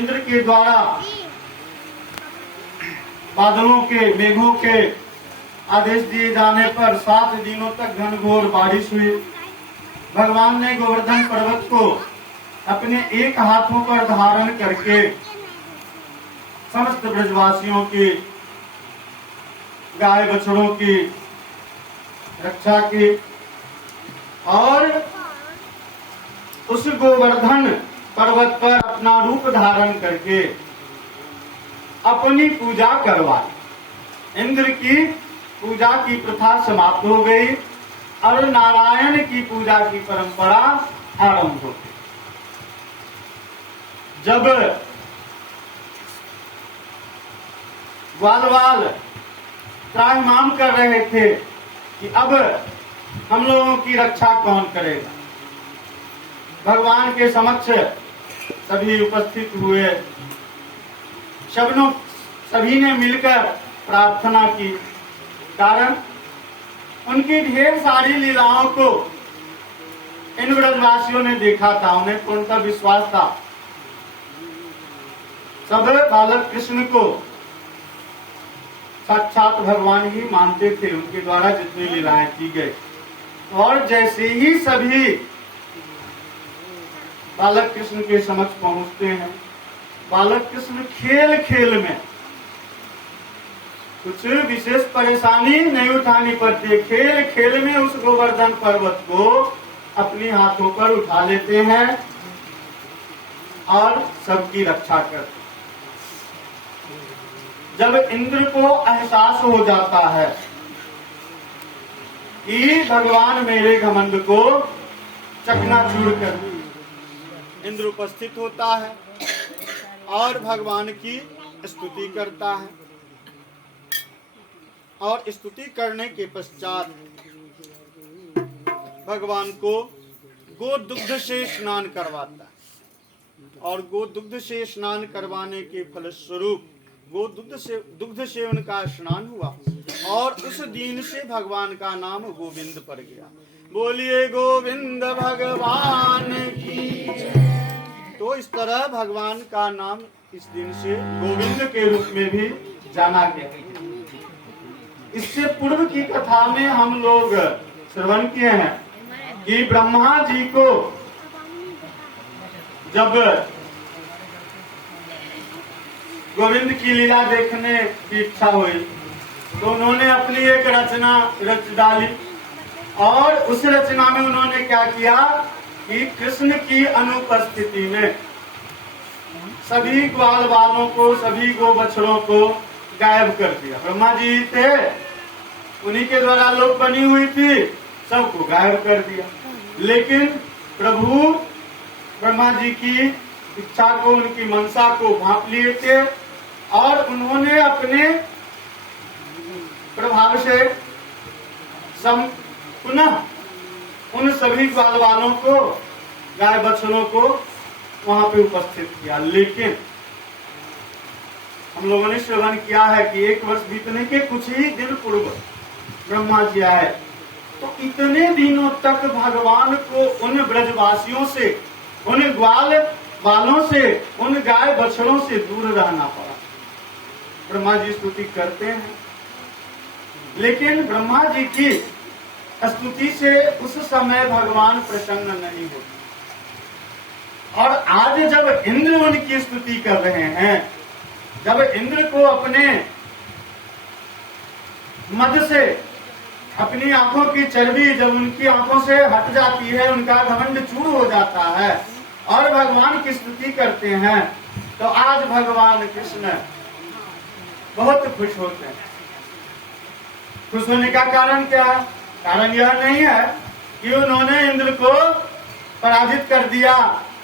इंद्र के द्वारा बादलों के, मेघों के आदेश दिए जाने पर 7 दिनों तक घनघोर बारिश हुई। भगवान ने गोवर्धन पर्वत को अपने एक हाथों पर धारण करके समस्त ब्रजवासियों की, गाय बछड़ों की रक्षा की और उस गोवर्धन पर्वत पर अपना रूप धारण करके अपनी पूजा करवाई। इंद्र की पूजा की प्रथा समाप्त हो गई और नारायण की पूजा की परंपरा आरंभ हो गई। जब ग्वालवाल त्राहिमाम कर रहे थे कि अब हम लोगों की रक्षा कौन करेगा, भगवान के समक्ष सभी उपस्थित हुए। सभी ने मिलकर प्रार्थना की। कारण उनकी ढेर सारी लीलाओं को इन ब्रजवासियों ने देखा था, उन्हें पूर्णतः विश्वास था। सब बालक कृष्ण को साक्षात भगवान ही मानते थे, उनके द्वारा जितनी लीलाएं की गई। और जैसे ही सभी बालक कृष्ण के समक्ष पहुंचते हैं, बालक कृष्ण खेल खेल में, कुछ विशेष परेशानी नहीं उठानी पड़ती, खेल खेल में उस गोवर्धन पर्वत को अपने हाथों पर उठा लेते हैं और सबकी रक्षा करते हैं। जब इंद्र को एहसास हो जाता है कि भगवान मेरे घमंड को चकनाचूर कर दिया, इंद्र उपस्थित होता है और भगवान की स्तुति करता है और स्तुति करने के पश्चात भगवान को गोदुग्ध से स्नान करवाता है और गोदुग्ध से स्नान करवाने के फलस्वरूप दुग्ध से उनका स्नान हुआ और उस दिन से भगवान का नाम गोविंद पड़ गया। बोलिए गोविंद भगवान की। तो इस तरह भगवान का नाम इस दिन से गोविंद के रूप में भी जाना गया। इससे पूर्व की कथा में हम लोग श्रवण किए हैं कि ब्रह्मा जी को जब गोविंद की लीला देखने की इच्छा हुई तो उन्होंने अपनी एक रचना रच डाली और उस रचना में उन्होंने क्या किया कि कृष्ण की अनुपस्थिति में सभी ग्वाल बालों को, सभी गो बछड़ों को गायब कर दिया। ब्रह्मा जी थे, उन्हीं के द्वारा लोक बनी हुई थी, सबको गायब कर दिया। लेकिन प्रभु ब्रह्मा जी की इच्छा को, उनकी मनसा को भांप लिए थे और उन्होंने अपने प्रभाव से पुनः उन सभी ग्वाल बालों को, गाय बछड़ों को वहां पे उपस्थित किया। लेकिन हम लोगों ने श्रवण किया है कि 1 वर्ष बीतने के कुछ ही दिन पूर्व ब्रह्मा जी आए, तो इतने दिनों तक भगवान को उन ब्रजवासियों से, उन ग्वाल बालों से, उन गाय बछड़ों से दूर रहना पड़ा। ब्रह्मा जी स्तुति करते हैं, लेकिन ब्रह्मा जी की स्तुति से उस समय भगवान प्रसन्न नहीं होते। और आज जब इंद्र उनकी स्तुति कर रहे हैं, जब इंद्र को अपने मद से, अपनी आंखों की चर्बी जब उनकी आंखों से हट जाती है, उनका घमंड चूर हो जाता है और भगवान की स्तुति करते हैं, तो आज भगवान कृष्ण बहुत खुश होते हैं। खुश होने का कारण क्या है? कारण यह नहीं है कि उन्होंने इंद्र को पराजित कर दिया,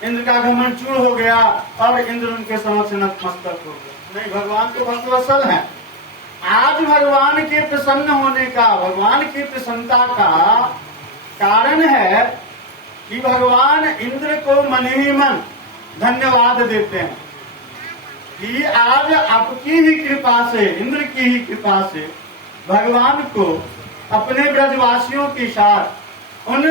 इंद्र का घमंड चूर हो गया और इंद्र उनके समक्ष नतमस्तक हो गया। नहीं, भगवान तो भक्तवत्सल हैं। आज भगवान के प्रसन्न होने का, भगवान की प्रसन्नता का कारण है कि भगवान इंद्र को मन ही मन धन्यवाद देते हैं कि आज आपकी ही कृपा से, इंद्र की ही कृपा से भगवान को अपने ब्रजवासियों के साथ, उन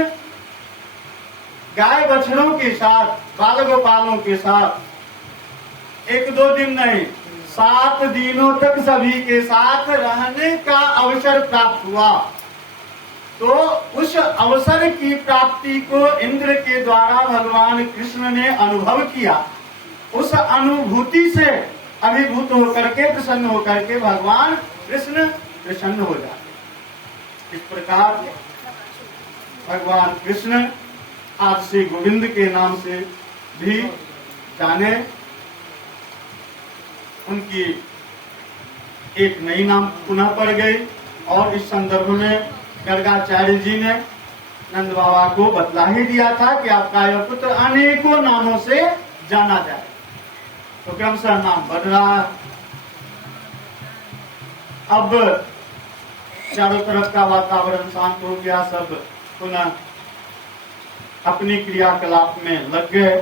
गाय बछड़ों के साथ, बाल गोपालों के साथ एक दो दिन नहीं, 7 दिनों तक सभी के साथ रहने का अवसर प्राप्त हुआ। तो उस अवसर की प्राप्ति को इंद्र के द्वारा भगवान कृष्ण ने अनुभव किया। उस अनुभूति से अभिभूत होकर के, प्रसन्न होकर के भगवान कृष्ण प्रसन्न हो जाते। इस प्रकार भगवान कृष्ण आज से गोविंद के नाम से भी जाने। उनकी एक नई नाम पुनः पड़ गई और इस संदर्भ में गर्गाचार्य जी ने नंद बाबा को बतला ही दिया था कि आपका यह पुत्र अनेकों नामों से जाना जाए। तो क्रमशः नाम बढ़ रहा है। अब चारों तरफ का वातावरण शांत हो गया, सब पुनः अपनी क्रियाकलाप में लग गए।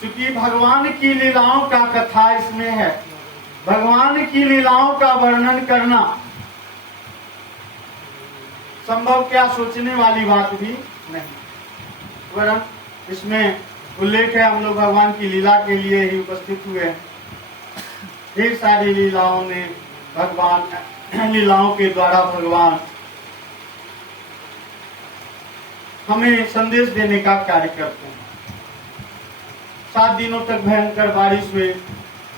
क्योंकि भगवान की लीलाओं का कथा इसमें है, भगवान की लीलाओं का वर्णन करना संभव क्या, सोचने वाली बात भी नहीं, वरन इसमें उल्लेख है हम लोग भगवान की लीला के लिए ही उपस्थित हुए हैं। ढेर सारी लीलाओं ने भगवान, लीलाओं के द्वारा भगवान हमें संदेश देने का कार्य करते हैं। 7 दिनों तक भयंकर बारिश हुई,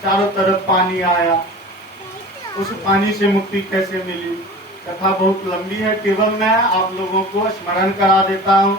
चारों तरफ पानी आया। उस पानी से मुक्ति कैसे मिली, कथा बहुत लंबी है, केवल मैं आप लोगों को स्मरण करा देता हूँ।